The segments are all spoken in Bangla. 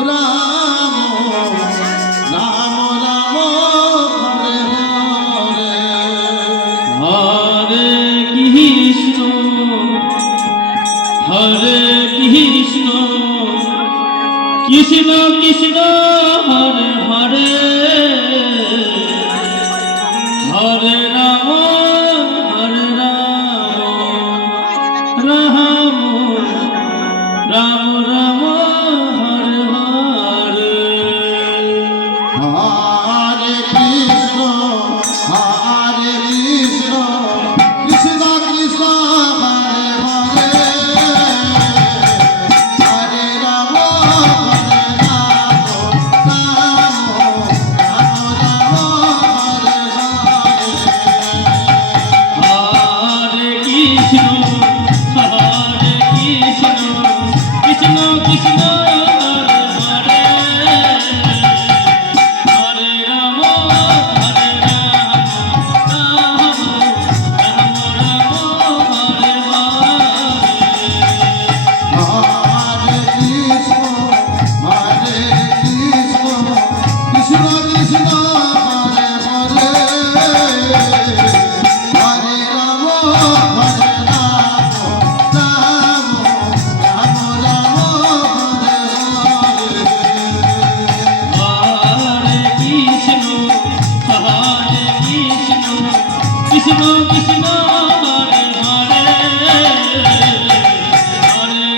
রাম রাম রাম হরে হরে হরে কৃষ্ণ হরে কৃষ্ণ কৃষ্ণ কৃষ্ণ হরে হরে হরে রাম রাম রাম রাম হরে হরে হরে কৃষ্ণ কৃষ্ণ কৃষ্ণ হরে হরে হরে রাম রাম হরে হরে হরে কৃষ্ণ কৃষ্ণ কৃষ্ণ হরে হরে রাম হরে হরে কৃষ্ণ কৃষ্ণ কৃষ্ণ হরে হরে হরে রাম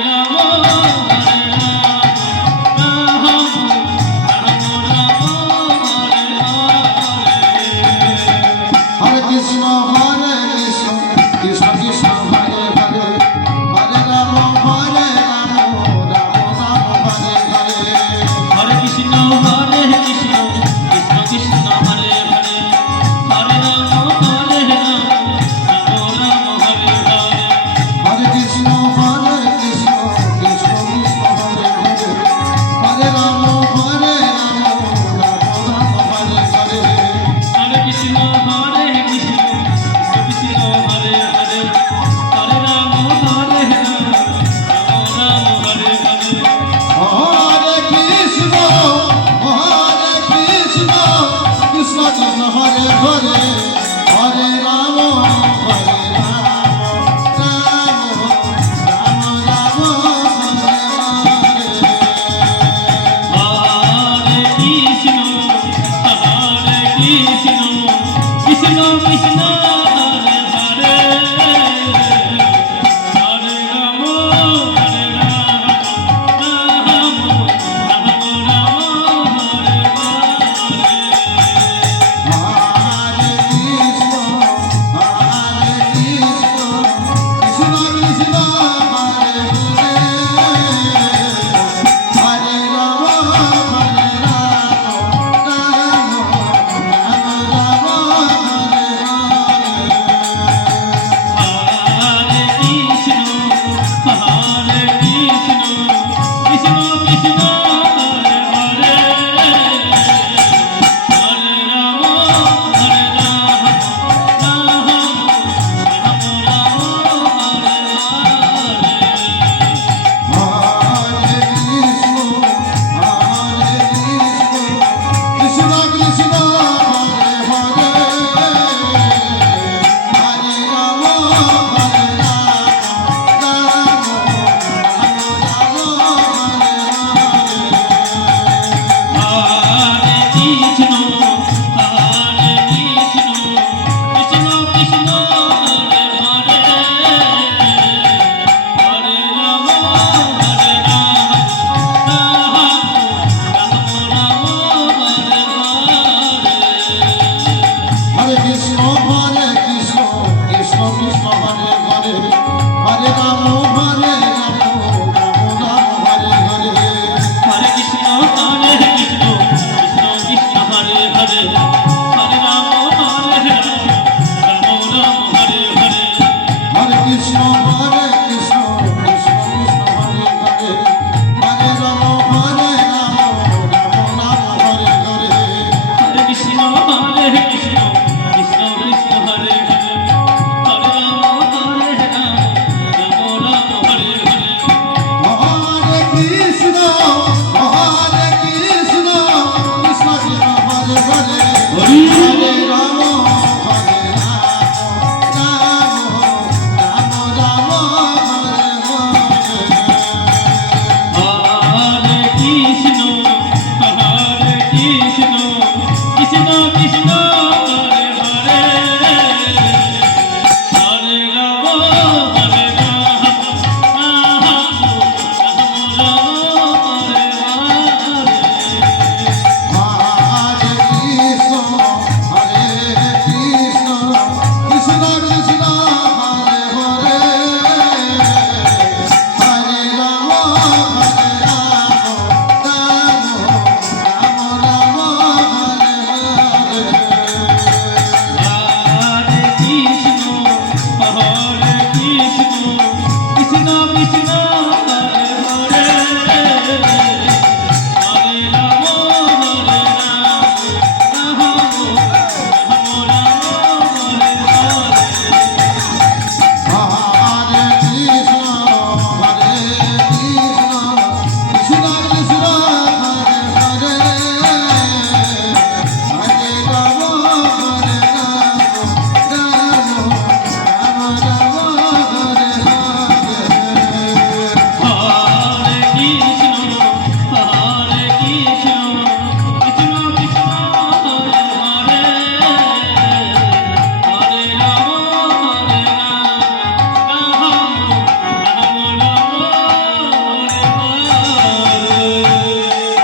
রাম হরে হরে কৃষ্ণ কৃষ্ণ কৃষ্ণ হরে হরে হরে রাম হরে কৃষ্ণ কৃষ্ণ কৃষ্ণ হরে হরে হরে রাম রাম হরে হরে হরে কৃষ্ণ কৃষ্ণ কৃষ্ণ হরে হরে হরে রাম রাম হরে হরে হরে কৃষ্ণ কৃষ্ণ কৃষ্ণ হরে হরে হরে রাম হরে হরে হরে কৃষ্ণ কৃষ্ণ কৃষ্ণ হরে হরে হরে রাম হরে রাম হরে হরে হরে কৃষ্ণ কৃষ্ণ কৃষ্ণ হরে হরে হরে রাম রাম হরে হরে হরে কৃষ্ণ কৃষ্ণ কৃষ্ণ হরে হরে হরে রাম রাম হরে হরে হরে কৃষ্ণ কৃষ্ণ কৃষ্ণ হরে হরে হরে রাম হরে কৃষ্ণ কৃষ্ণ কৃষ্ণ